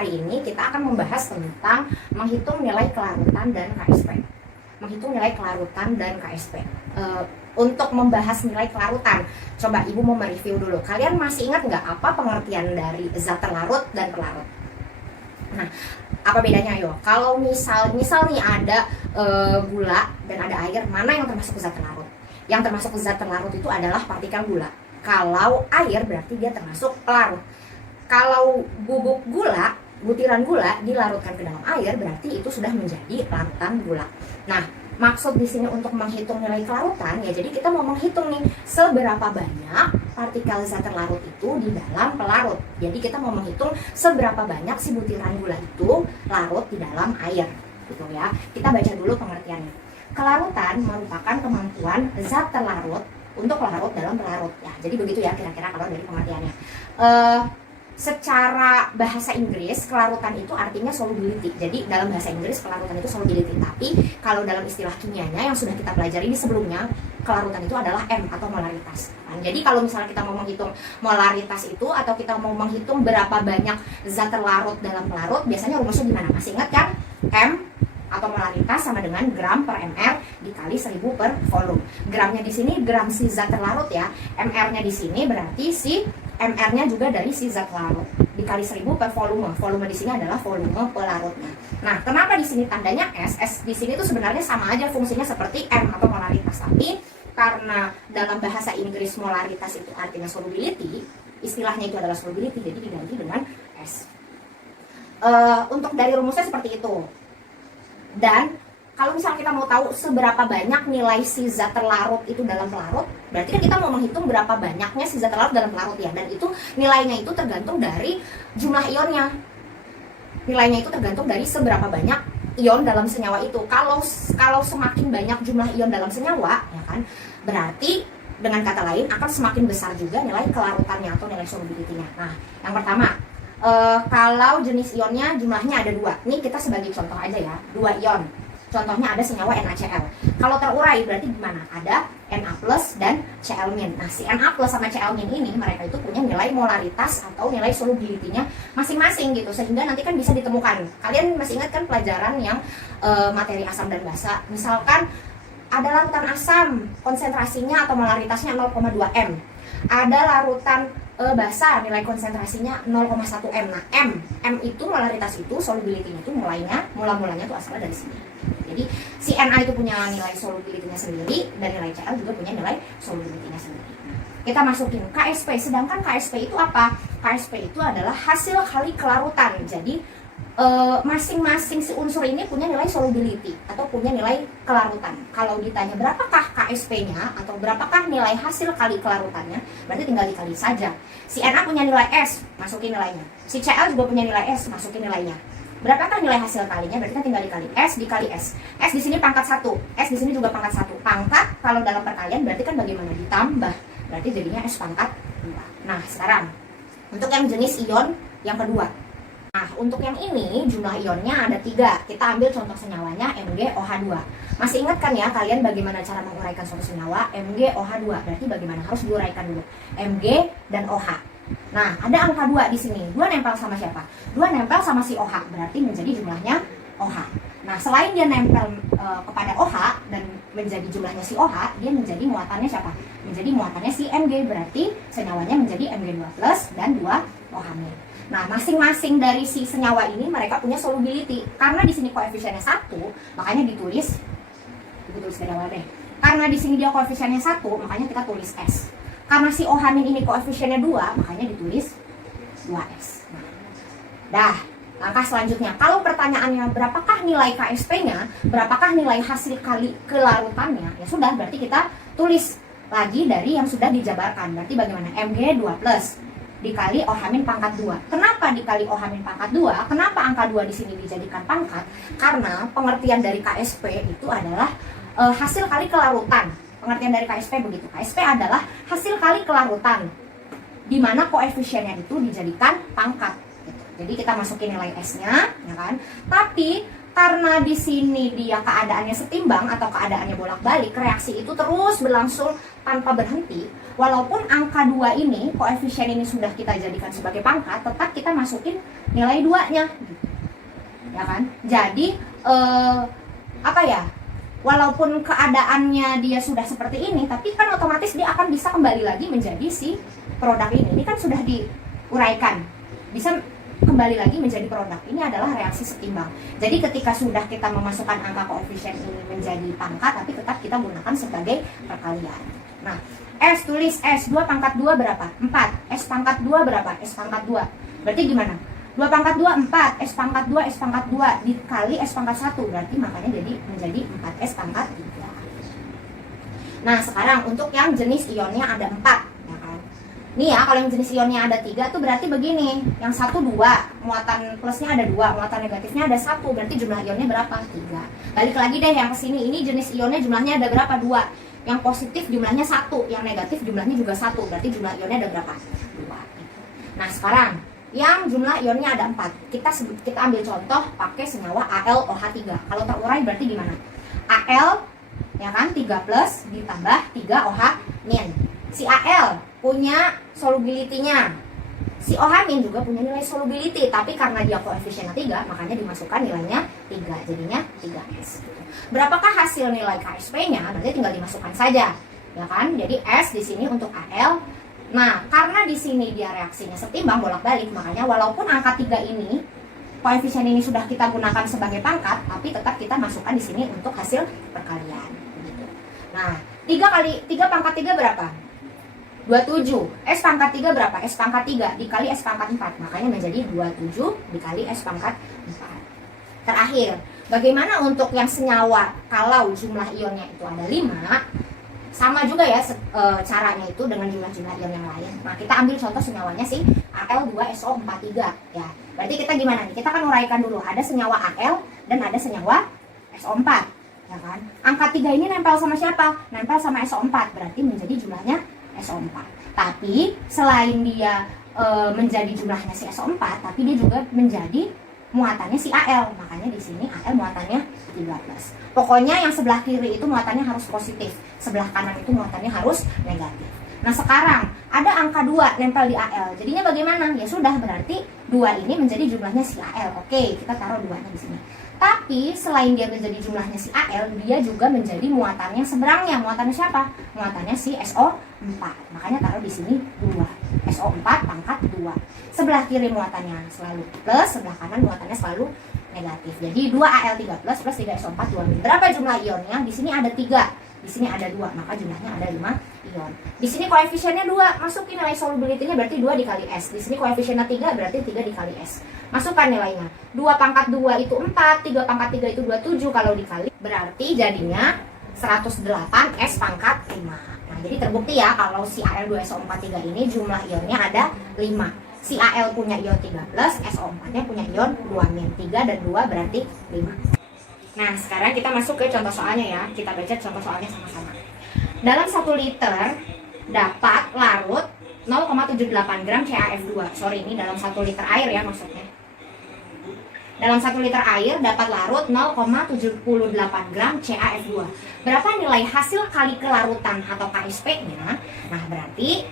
hari ini kita akan membahas tentang menghitung nilai kelarutan dan KSP. Menghitung nilai kelarutan dan KSP. Untuk membahas nilai kelarutan, coba Ibu mau mereview dulu. Kalian masih ingat nggak apa pengertian dari zat terlarut dan pelarut? Nah, apa bedanya yo? Kalau misal nih ada gula dan ada air, mana yang termasuk zat terlarut? Yang termasuk zat terlarut itu adalah partikel gula. Kalau air berarti dia termasuk pelarut. Kalau bubuk gula, butiran gula dilarutkan ke dalam air, berarti itu sudah menjadi larutan gula. Nah, maksud di sini untuk menghitung nilai kelarutan ya, jadi kita mau menghitung nih seberapa banyak partikel zat terlarut itu di dalam pelarut. Jadi kita mau menghitung seberapa banyak si butiran gula itu larut di dalam air, gitu ya. Kita baca dulu pengertiannya. Kelarutan merupakan kemampuan zat terlarut untuk larut dalam pelarut. Ya, jadi begitu ya kira-kira kalau dari pengertiannya. Secara bahasa Inggris, kelarutan itu artinya solubility. Jadi dalam bahasa Inggris kelarutan itu solubility. Tapi kalau dalam istilah kimianya yang sudah kita pelajari di sebelumnya, kelarutan itu adalah M atau molaritas. Jadi kalau misalnya kita mau menghitung molaritas itu, atau kita mau menghitung berapa banyak zat terlarut dalam pelarut, biasanya rumusnya gimana? Masih ingat kan? M atau molaritas sama dengan gram per ml dikali 1000 per volume. Gramnya di sini gram si zat terlarut ya. MR-nya di sini berarti si MR-nya juga dari si zat larut dikali 1000 per volume. Volume di sini adalah volume pelarutnya. Nah, kenapa di sini tandanya S? S di sini tuh sebenarnya sama aja fungsinya seperti M atau molaritas, tapi karena dalam bahasa Inggris molaritas itu artinya solubility, istilahnya itu adalah solubility, jadi diganti dengan S. Untuk dari rumusnya seperti itu. Dan kalau misalnya kita mau tahu seberapa banyak nilai si zat terlarut itu dalam pelarut, berarti kan kita mau menghitung berapa banyaknya si zat terlarut dalam pelarut ya. Dan itu nilainya itu tergantung dari jumlah ionnya. Nilainya itu tergantung dari seberapa banyak ion dalam senyawa itu. Kalau semakin banyak jumlah ion dalam senyawa, ya kan, berarti dengan kata lain akan semakin besar juga nilai kelarutannya atau nilai solubility-nya. Nah, yang pertama, kalau jenis ionnya jumlahnya ada 2. Ini kita sebagai contoh aja ya, 2 ion. Contohnya ada senyawa NaCl. Kalau terurai berarti gimana? Ada Na+ dan Cl-. Nah, si Na+ sama Cl- ini mereka itu punya nilai molaritas atau nilai solubility-nya masing-masing gitu. Sehingga nanti kan bisa ditemukan. Kalian masih ingat kan pelajaran yang materi asam dan basa? Misalkan ada larutan asam, konsentrasinya atau molaritasnya 0,2 m. Ada larutan basa, nilai konsentrasinya 0,1 m. Nah, M itu molaritas itu, solubility-nya itu mula-mulanya tuh asalnya dari sini. Jadi si Na itu punya nilai solubility-nya sendiri dan nilai Cl juga punya nilai solubility-nya sendiri. Kita masukin KSP, sedangkan KSP itu apa? KSP itu adalah hasil kali kelarutan. Jadi masing-masing si unsur ini punya nilai solubility atau punya nilai kelarutan. Kalau ditanya berapakah KSP-nya atau berapakah nilai hasil kali kelarutannya, berarti tinggal dikali saja. Si Na punya nilai S, masukin nilainya. Si Cl juga punya nilai S, masukin nilainya. Berapakah nilai hasil kalinya? Berarti kan tinggal dikali S dikali S. S di sini pangkat 1, S di sini juga pangkat 1. Pangkat kalau dalam perkalian berarti kan bagaimana? Ditambah. Berarti jadinya S pangkat 2. Nah, sekarang untuk yang jenis ion yang kedua. Nah, untuk yang ini jumlah ionnya ada 3. Kita ambil contoh senyawanya MgOH2. Masih ingat kan ya kalian bagaimana cara menguraikan suatu senyawa? MgOH2. Berarti bagaimana harus diuraikan dulu? Mg dan OH. Nah, ada angka 2 di sini. 2 nempel sama siapa? 2 nempel sama si OH. Berarti menjadi jumlahnya OH. Nah, selain dia nempel kepada OH dan menjadi jumlahnya si OH, dia menjadi muatannya siapa? Menjadi muatannya si Mg. Berarti senyawanya menjadi Mg2+ dan 2 OH-. Nah, masing-masing dari si senyawa ini mereka punya solubility. Karena di sini koefisiennya 1, makanya ditulis dari awal deh. Karena di sini dia koefisiennya 1, makanya kita tulis S. Karena si OH- ini koefisiennya 2, makanya ditulis 2S. Nah, dah, langkah selanjutnya. Kalau pertanyaannya berapakah nilai KSP-nya, berapakah nilai hasil kali kelarutannya, ya sudah, berarti kita tulis lagi dari yang sudah dijabarkan. Berarti bagaimana? Mg2+ dikali OH- pangkat 2. Kenapa dikali OH- pangkat 2? Kenapa angka 2 di sini dijadikan pangkat? Karena pengertian dari KSP itu adalah hasil kali kelarutan. Pengertian dari KSP begitu. KSP adalah hasil kali kelarutan, di mana koefisiennya itu dijadikan pangkat. Gitu. Jadi kita masukin nilai S-nya, ya kan? Tapi karena di sini dia keadaannya setimbang atau keadaannya bolak-balik, reaksi itu terus berlangsung tanpa berhenti. Walaupun angka 2 ini, koefisien ini sudah kita jadikan sebagai pangkat, tetap kita masukin nilai 2-nya. Ya kan? Jadi apa ya? Walaupun keadaannya dia sudah seperti ini, tapi kan otomatis dia akan bisa kembali lagi menjadi si produk ini. Ini kan sudah diuraikan, bisa kembali lagi menjadi produk. Ini adalah reaksi setimbang. Jadi ketika sudah kita memasukkan angka koefisien ini menjadi pangkat, tapi tetap kita gunakan sebagai perkalian. Nah, S, tulis S, 2 pangkat 2 berapa? 4. S pangkat 2 berapa? S pangkat 2. Berarti gimana? 2 pangkat 2, 4. S pangkat 2, S pangkat 2 dikali S pangkat 1. Berarti makanya jadi menjadi 4S pangkat 3. Nah, sekarang untuk yang jenis ionnya ada 4. Ya kan? Nih ya, kalau yang jenis ionnya ada 3 tuh berarti begini. Yang 1, 2. Muatan plusnya ada 2. Muatan negatifnya ada 1. Berarti jumlah ionnya berapa? 3. Balik lagi deh yang kesini. Ini jenis ionnya jumlahnya ada berapa? 2. Yang positif jumlahnya 1. Yang negatif jumlahnya juga 1. Berarti jumlah ionnya ada berapa? 2. Nah, sekarang yang jumlah ionnya ada 4. Kita ambil contoh pakai senyawa AlOH3. Kalau terurai berarti gimana? Al, ya kan, 3 plus ditambah 3 OH min. Si Al punya solubility-nya. Si OH min juga punya nilai solubility, tapi karena dia koefisiennya 3, makanya dimasukkan nilainya 3. Jadinya 3S. Berapakah hasil nilai KSP-nya? Berarti tinggal dimasukkan saja. Ya kan? Jadi S di sini untuk Al. Nah, karena di sini dia reaksinya setimbang bolak-balik, makanya walaupun angka 3 ini, koefisien ini sudah kita gunakan sebagai pangkat, tapi tetap kita masukkan di sini untuk hasil perkalian. Begitu. Nah, 3 pangkat 3 berapa? 27. S pangkat 3 berapa? S pangkat 3 dikali S pangkat 4. Makanya menjadi 27 dikali S pangkat 4. Terakhir, bagaimana untuk yang senyawa kalau jumlah ionnya itu ada 5? Sama juga ya caranya itu dengan jumlah-jumlah ion yang lain. Nah, kita ambil contoh senyawanya si Al2SO43 ya. Berarti kita gimana nih? Kita kan uraikan dulu. Ada senyawa Al dan ada senyawa SO4, ya kan? Angka 3 ini nempel sama siapa? Nempel sama SO4. Berarti menjadi jumlahnya SO4. Tapi selain dia menjadi jumlahnya si SO4, tapi dia juga menjadi muatannya si Al. Makanya di sini Al muatannya 13. Pokoknya yang sebelah kiri itu muatannya harus positif, sebelah kanan itu muatannya harus negatif. Nah, sekarang ada angka 2 nempel di Al. Jadinya bagaimana? Ya sudah, berarti 2 ini menjadi jumlahnya si Al. Oke, kita taruh 2-nya di sini. Tapi selain dia menjadi jumlahnya si Al, dia juga menjadi muatannya seberangnya. Muatannya siapa? Muatannya si SO4. Makanya taruh di sini 2. SO4 pangkat 2. Sebelah kiri muatannya selalu plus, sebelah kanan muatannya selalu negatif. Jadi 2Al3 plus 3SO4 2 min. Berapa jumlah ionnya? Di sini ada 3. Di sini ada 2, maka jumlahnya ada 5 ion. Di sini koefisiennya 2, masukin nilai solubility-nya berarti 2 dikali S. Di sini koefisiennya 3, berarti 3 dikali S. Masukkan nilainya. 2 pangkat 2 itu 4, 3 pangkat 3 itu 27, kalau dikali berarti jadinya 108 S pangkat 5. Nah, jadi terbukti ya kalau si Al2SO43 ini jumlah ionnya ada 5. Si Al punya ion 3 plus, SO4-nya punya ion 2 min. 3 dan 2 berarti 5. Nah, sekarang kita masuk ke contoh soalnya ya. Kita baca contoh soalnya sama-sama. Dalam 1 liter dapat larut 0,78 gram CaF2. Sorry, ini dalam 1 liter air ya maksudnya. Dalam 1 liter air dapat larut 0,78 gram CaF2. Berapa nilai hasil kali kelarutan atau KSP-nya? Nah, berarti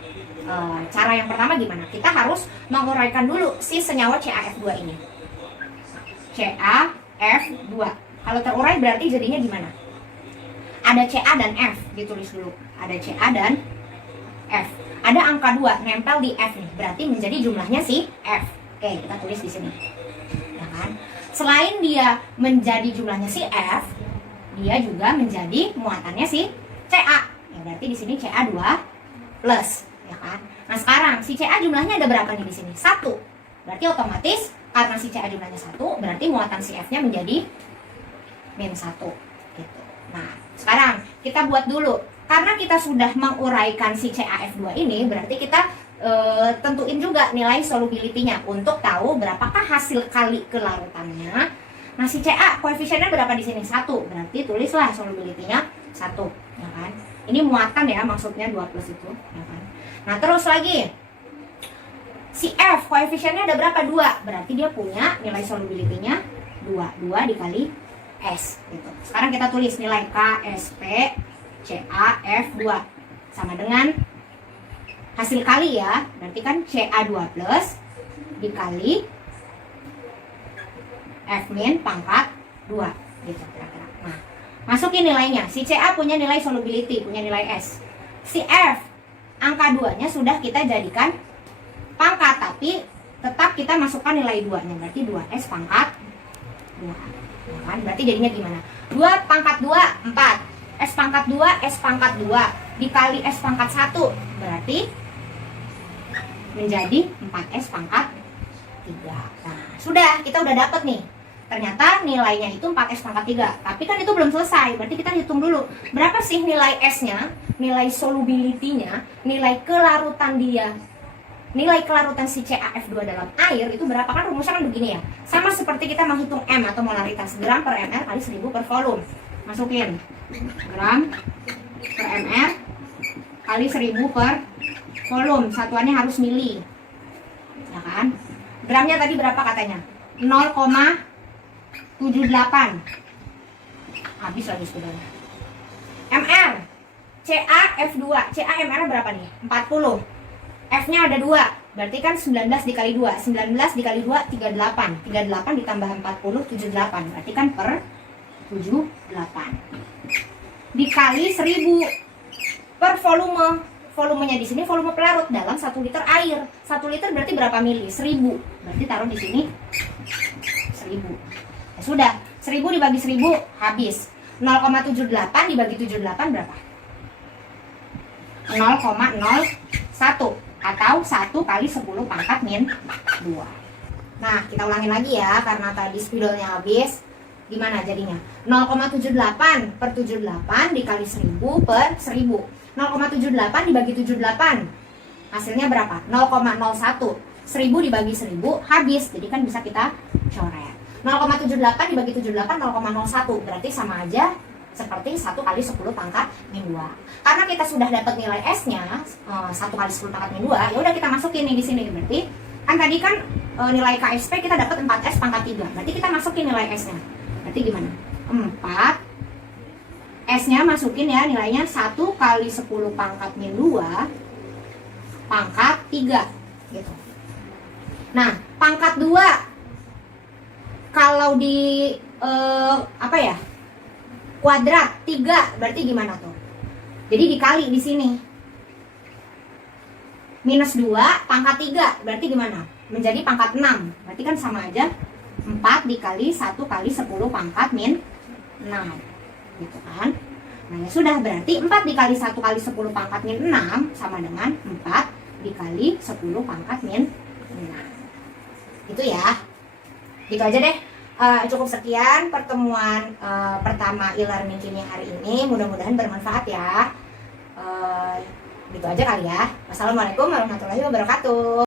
cara yang pertama gimana? Kita harus menguraikan dulu si senyawa CaF2 ini. CaF2. Kalau terurai berarti jadinya gimana? Ada Ca dan F, ditulis dulu. Ada Ca dan F. Ada angka 2 nempel di F nih. Berarti menjadi jumlahnya si F. Oke, kita tulis di sini. Ya kan? Selain dia menjadi jumlahnya si F, dia juga menjadi muatannya si Ca. Ya, berarti di sini Ca2 plus. Ya kan? Nah, sekarang si Ca jumlahnya ada berapa nih di sini? 1. Berarti otomatis karena si Ca jumlahnya 1, berarti muatan si F-nya menjadi min 1 gitu. Nah, sekarang kita buat dulu. Karena kita sudah menguraikan si CaF2 ini, berarti kita tentuin juga nilai solubility-nya untuk tahu berapakah hasil kali kelarutannya. Nah, si Ca koefisiennya berapa di sini? 1. Berarti tulislah solubility-nya 1, ya kan? Ini muatan ya, maksudnya 2 plus itu, ya kan? Nah, terus lagi Si F koefisiennya ada berapa? 2. Berarti dia punya nilai solubility-nya 2. 2 dikali S gitu. Sekarang kita tulis nilai KSP CaF2 sama dengan hasil kali ya. Berarti kan Ca2 plus dikali F min pangkat 2 gitu kira-kira. Nah, masukin nilainya. Si Ca punya nilai solubility, punya nilai S. Si F angka 2-nya sudah kita jadikan pangkat, tapi tetap kita masukkan nilai 2-nya. Berarti 2S pangkat 2. Ya kan? Berarti jadinya gimana? 2 pangkat 2, 4. S pangkat 2, S pangkat 2 dikali S pangkat 1. Berarti menjadi 4S pangkat 3. Nah, sudah, kita udah dapet nih. Ternyata nilainya itu 4S pangkat 3. Tapi kan itu belum selesai. Berarti kita hitung dulu. Berapa sih nilai S-nya? Nilai solubility-nya? Nilai kelarutan dia? Nilai kelarutan si CaF2 dalam air itu berapa? Kan rumusnya kan begini ya. Sama seperti kita menghitung M atau molaritas. Gram per ml kali 1000 per volume. Masukin. Gram per ml kali 1000 per volume. Satuannya harus mili. Ya kan? Gramnya tadi berapa katanya? 0,78. Habis lagi sebenarnya. ml CaF2. CaMR berapa nih? 40. F-nya ada 2. Berarti kan 19 dikali 2. 19 dikali 2 38. 38 ditambah 40 78. Berarti kan per 78. Dikali 1000 per volume. Volumenya di sini volume pelarut dalam 1 liter air. 1 liter berarti berapa mili? 1000. Berarti taruh di sini 1000. Ya sudah, 1000 dibagi 1000 habis. 0,78 dibagi 78 berapa? 0,01 atau 1 kali 10 pangkat min 2. Nah, kita ulangin lagi ya, karena tadi spidolnya habis. Gimana jadinya? 0,78 per 78 dikali 1000 per 1000. 0,78 dibagi 78. Hasilnya berapa? 0,01. 1000 dibagi 1000 habis. Jadi kan bisa kita coret. 0,78 dibagi 78 0,01. Berarti sama aja seperti 1 kali 10 pangkat min 2. Karena kita sudah dapat nilai S-nya 1 kali 10 pangkat min 2, ya udah kita masukin nih di sini. Berarti kan tadi kan nilai KSP kita dapat 4S pangkat 3. Berarti kita masukin nilai S-nya. Berarti gimana? 4 S-nya masukin ya, nilainya 1 kali 10 pangkat min 2 pangkat 3 gitu. Nah, pangkat 2 kalau di apa ya? Kuadrat 3 berarti gimana tuh? Jadi dikali di sini. Minus 2 pangkat 3 berarti gimana? Menjadi pangkat 6. Berarti kan sama aja 4 dikali 1 kali 10 pangkat min 6. Gitu kan? Nah, ya sudah, berarti 4 dikali 1 kali 10 pangkat min 6 sama dengan 4 dikali 10 pangkat min 6. Itu ya. Gitu aja deh. Cukup sekian pertemuan pertama e-learning kimia hari ini. Mudah-mudahan bermanfaat ya. Gitu aja kali ya. Wassalamualaikum warahmatullahi wabarakatuh.